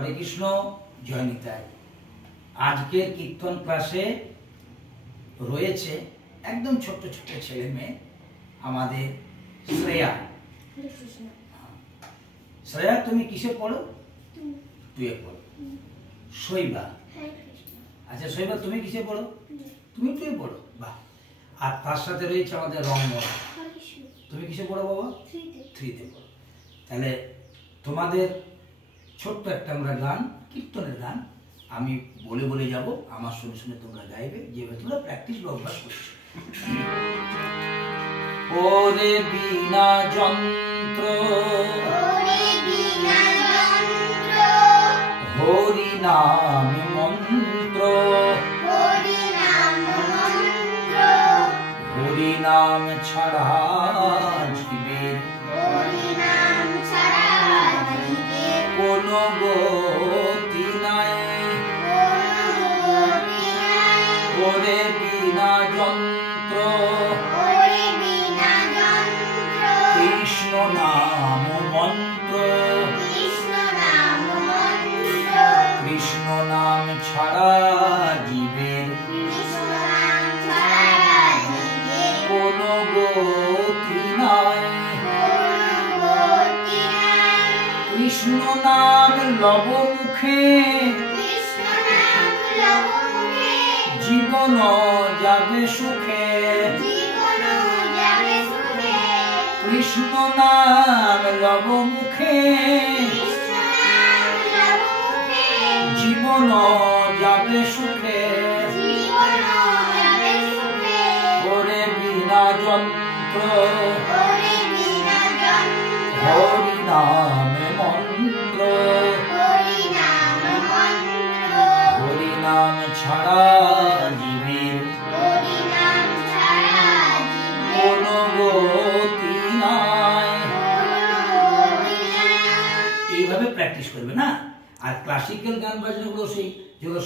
হরে কৃষ্ণ, জয় নিতাই। আজকের কীর্তন ক্লাসে রয়েছে একদম ছোট্ট ছোট্ট ছেলে মেয়ে, আমাদের শ্রেয়া। শ্রেয়া, তুমি কিসে পড়ো? টুয়ে পড়ো। শৈবা, আচ্ছা শৈবা তুমি কিসে পড়ো? তুমি টুয়ে পড়ো, বাহ। আর তার সাথে রয়েছে আমাদের রংময়, তুমি কিসে পড়ো বাবা? থ্রিতে পড়ো। তাহলে তোমাদের ছোট্ট একটা আমরা গান, কীর্তনের গান আমি বলে বলে যাব, আমার শুনে শুনে তোমরা গাইবে, যেভাবে তোমরা প্র্যাকটিস বা অভ্যাস করছো। ওরে বিনা যন্ত্র হরি নাম মন্ত্র, হরি নাম ছাড়া জীবের কোনো গতি নাই। ওরে বিনা যন্ত্র কৃষ্ণ নাম মন্ত্র, কৃষ্ণ নাম ছাড়া জীবের কোনো গতি নাই। কৃষ্ণ নাম লব মুখে জীবন যাবে সুখে, কৃষ্ণ নাম লব মুখে জীবন যাবে সুখে। ওরে বিনা যন্ত্র হরি নাম মন্ত্র, হরি নাম ছাড়া জীবের কোনো গতি নাই। এইভাবে প্র্যাকটিস করবে না। আর ক্লাসিক্যাল গান বাজনাগুলো সেই যেগুলো